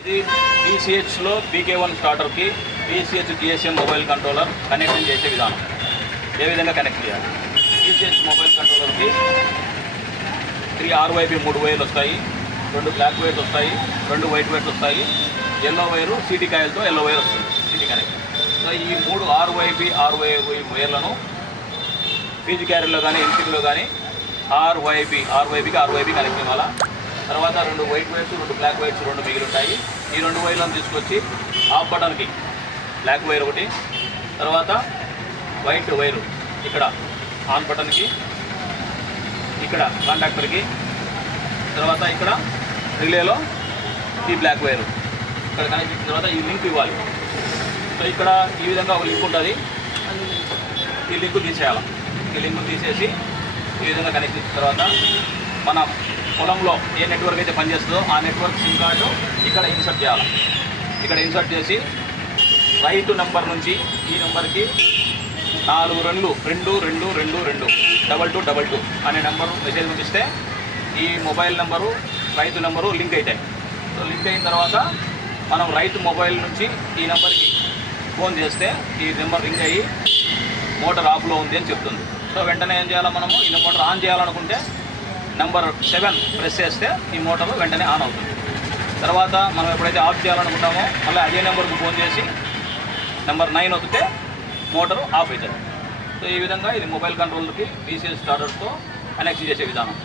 ఇది BCHలో BK1 స్టార్టర్కి BCH GSM mobile controller connection చేసే విధానం. ఏ విధంగా కనెక్ట్ చేయాలి? BCH మొబైల్ కంట్రోలర్కి 3 RYB 3 వైర్లు వస్తాయి, 2 బ్లాక్ వైర్స్ వస్తాయి, 2 వైట్ వైర్స్ వస్తాయి, ఎల్లో వైరు సిటీ కాయలతో ఎల్లో వైర్ వస్తుంది సిటీ కనెక్ట్. సో ఈ 3 RYB వైర్లను పీజీ క్యారియర్లో కానీ ఎంసీలో కానీ RYBకి కనెక్ట్ ఇవ్వాలా. తర్వాత 2 వైట్ వైర్స్, 2 బ్లాక్ వైర్స్ 2 మిగిలి ఉంటాయి. ఈ 2 వైర్లను తీసుకొచ్చి ఆఫ్ బటన్కి బ్లాక్ వైర్ ఒకటి, తర్వాత వైట్ వైరు ఇక్కడ ఆన్ బటన్కి, ఇక్కడ కాంటాక్టర్కి, తర్వాత ఇక్కడ రిలేలో ఈ బ్లాక్ వైరు ఇక్కడ కనెక్ట్ చేసిన తర్వాత ఈ లింక్ ఇవ్వాలి. సో ఇక్కడ ఈ విధంగా ఒక లింక్ ఉంటుంది, ఈ లింక్ తీసేయాలి. ఈ లింక్ తీసేసి ఈ విధంగా కనెక్ట్ చేసిన తర్వాత మన పొలంలో ఏ నెట్వర్క్ అయితే పనిచేస్తుందో ఆ నెట్వర్క్ సిమ్ కార్డు ఇక్కడ ఇన్సర్ట్ చేయాలి. ఇక్కడ ఇన్సర్ట్ చేసి రైతు నెంబర్ నుంచి ఈ నెంబర్కి 4 2 2 2 2 2 2222 అనే నెంబరు మెసేజ్ పంపిస్తే ఈ మొబైల్ నెంబరు రైతు నెంబరు లింక్ అవుతాయి. సో లింక్ అయిన తర్వాత మనం రైతు మొబైల్ నుంచి ఈ నెంబర్కి ఫోన్ చేస్తే ఈ నెంబర్ రింగ్ అయ్యి మోటార్ ఆఫ్లో ఉంది అని చెప్తుంది. సో వెంటనే ఏం చేయాలి, మనము ఈ మోటార్ ఆన్ చేయాలనుకుంటే నెంబర్ 7 ప్రెస్ చేస్తే ఈ మోటార్ వెంటనే ఆన్ అవుతుంది. తర్వాత మనం ఎప్పుడైతే ఆఫ్ చేయాలనుకుంటామో మళ్ళీ అదే నెంబర్కి ఫోన్ చేసి నెంబర్ 9 వస్తే మోటారు ఆఫ్ అవుతుంది. సో ఈ విధంగా ఇది మొబైల్ కంట్రోల్కి BCH స్టార్టర్స్తో కనెక్షన్ చేసే విధానం.